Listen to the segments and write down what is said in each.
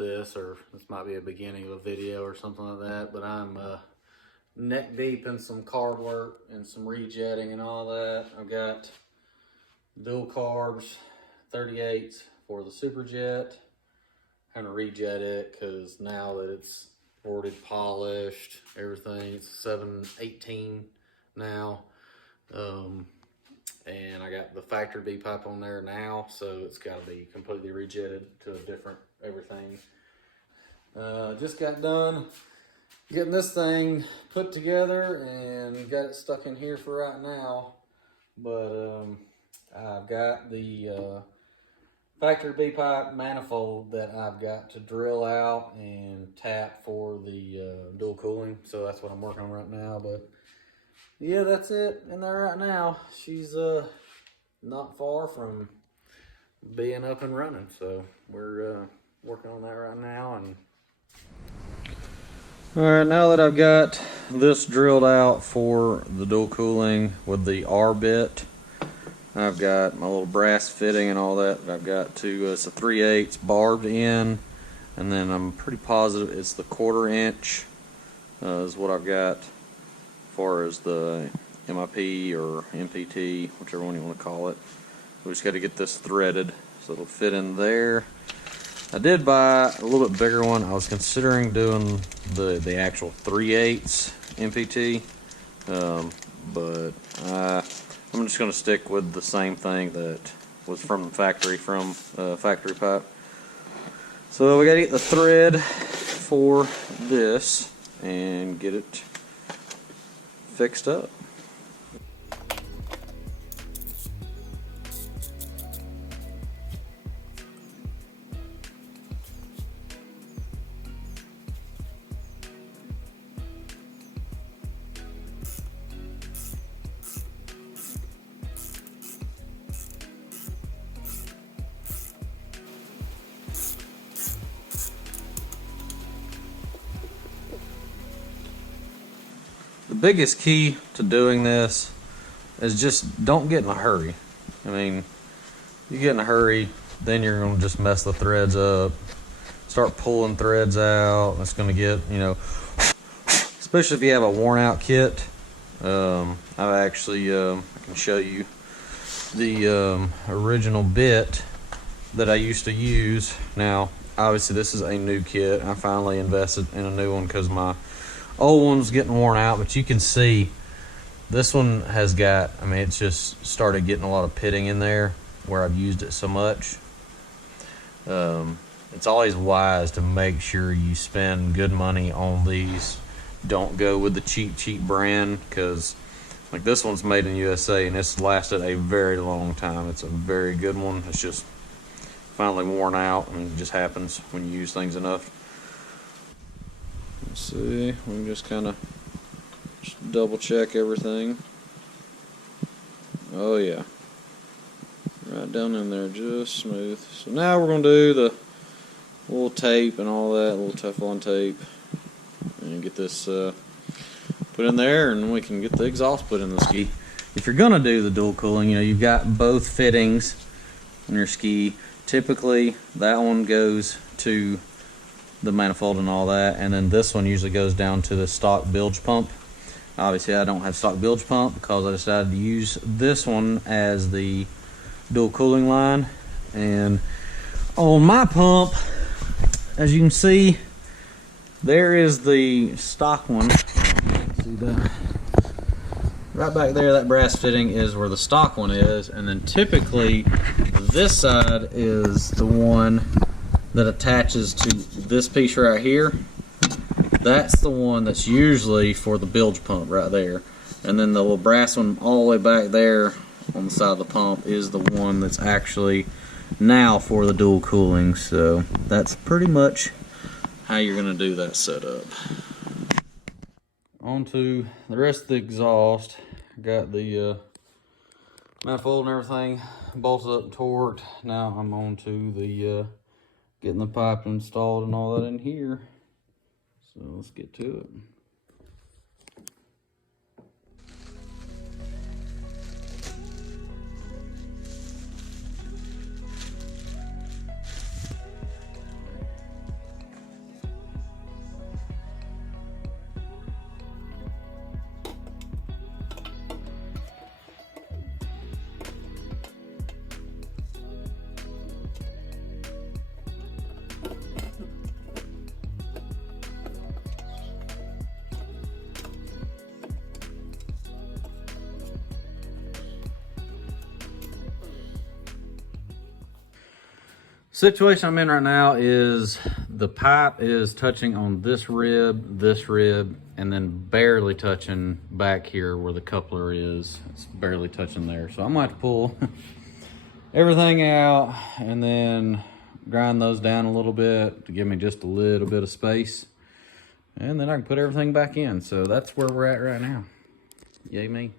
this, or this might be a beginning of a video or something like that, but I'm neck deep in some carb work and some rejetting and all that. I've got dual carbs, 38s for the Superjet. I'm gonna rejet it because now that it's already polished, everything, it's 718 now. And I got the factory B pipe on there now, so it's got to be completely rejetted to a different everything. Just got done getting this thing put together and got it stuck in here for right now. But I've got the factory B pipe manifold that I've got to drill out and tap for the dual cooling. So that's what I'm working on right now. But yeah, that's it in there right now. She's not far from being up and running, so we're working on that right now. And all right, now that I've got this drilled out for the dual cooling with the R bit, I've got my little brass fitting and all that. I've got it's a 3/8 barbed in, and then I'm pretty positive it's the 1/4 inch is what I've got far as the MIP or MPT, whichever one you want to call it. We just got to get this threaded so it'll fit in there. I did buy a little bit bigger one. I was considering doing the actual 3/8 MPT, but I'm just going to stick with the same thing that was from the factory, factory pipe. So we got to get the thread for this and get it fixed up. The biggest key to doing this is just don't get in a hurry. I mean, you get in a hurry, then you're going to just mess the threads up, start pulling threads out. It's going to get, especially if you have a worn out kit. I can show you the original bit that I used to use. Now, obviously this is a new kit. I finally invested in a new one because my old one's getting worn out, but you can see this one has got, it's just started getting a lot of pitting in there where I've used it so much. It's always wise to make sure you spend good money on these. Don't go with the cheap brand, because like this one's made in USA and it's lasted a very long time. It's a very good one. It's just finally worn out, and it just happens when you use things enough. Let's see, we can just kind of double check everything. Oh yeah, right down in there, just smooth. So now we're going to do the little tape and all that, little Teflon tape, and get this put in there, and we can get the exhaust put in the ski. If you're going to do the dual cooling, you've got both fittings on your ski. Typically that one goes to the manifold and all that, and then this one usually goes down to the stock bilge pump. Obviously I don't have stock bilge pump because I decided to use this one as the dual cooling line. And on my pump, as you can see, there is the stock one. See that? Right back there, that brass fitting is where the stock one is, and then typically this side is the one that attaches to this piece right here. That's the one that's usually for the bilge pump right there. And then the little brass one all the way back there on the side of the pump is the one that's actually now for the dual cooling. So that's pretty much how you're going to do that setup. On to the rest of the exhaust. Got the manifold and everything bolted up and torqued. Now I'm on to the getting the pipe installed and all that in here. So let's get to it. Situation I'm in right now is the pipe is touching on this rib, and then barely touching back here where the coupler is. It's barely touching there. So I'm gonna have to pull everything out and then grind those down a little bit to give me just a little bit of space. And then I can put everything back in. So that's where we're at right now. Yay me.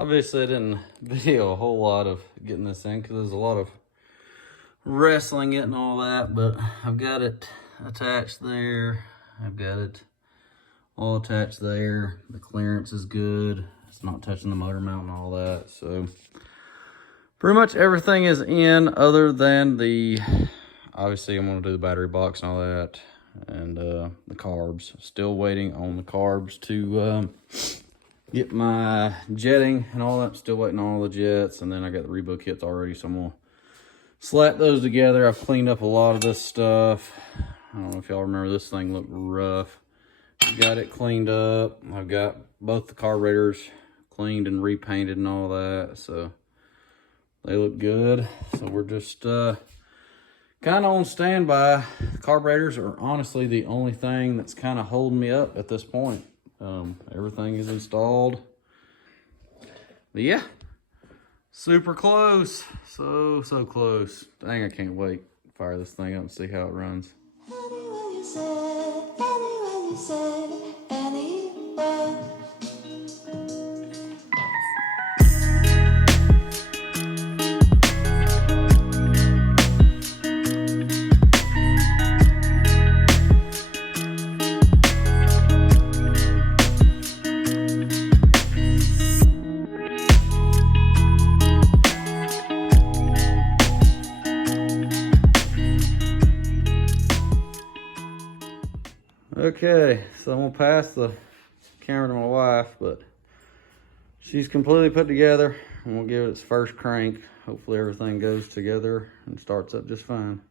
Obviously I didn't video a whole lot of getting this in because there's a lot of wrestling it and all that, but I've got it attached there. I've got it all attached there. The clearance is good. It's not touching the motor mount and all that. So pretty much everything is in other than the, obviously I'm gonna do the battery box and all that, and the carbs. Still waiting on the carbs to get my jetting and all that. Still waiting on all the jets, and then I got the Rebo kits already, so I'm gonna slap those together. I've cleaned up a lot of this stuff. I don't know if y'all remember, this thing looked rough. Got it cleaned up. I've got both the carburetors cleaned and repainted and all that, so they look good. So we're just kind of on standby. The carburetors are honestly the only thing that's kind of holding me up at this point. Everything is installed, but yeah, super close. So close. Dang, I can't wait to fire this thing up and see how it runs. Okay, so I'm gonna pass the camera to my wife, but she's completely put together. I'm gonna give it its first crank. Hopefully everything goes together and starts up just fine.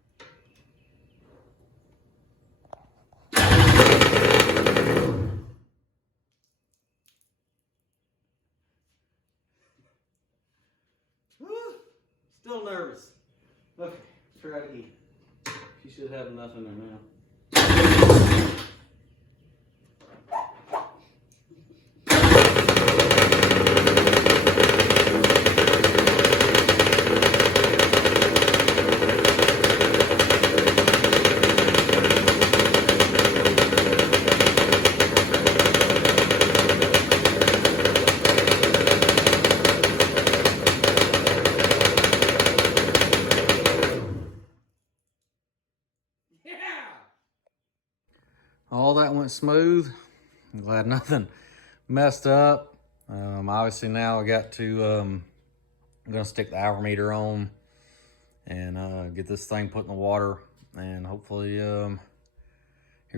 Still nervous. Okay, let's try it again. She should have enough in there now. All that went smooth. I'm glad nothing messed up. Obviously now I got to, I'm gonna stick the hour meter on and get this thing put in the water, and hopefully here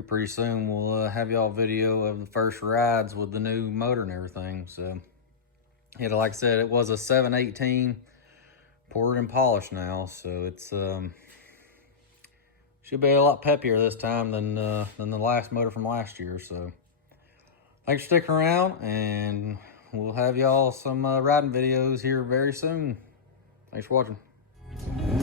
pretty soon we'll have y'all video of the first rides with the new motor and everything. So yeah, like I said, it was a 718 poured and polished now, so it's should be a lot peppier this time than the last motor from last year. So thanks for sticking around, and we'll have y'all some riding videos here very soon. Thanks for watching.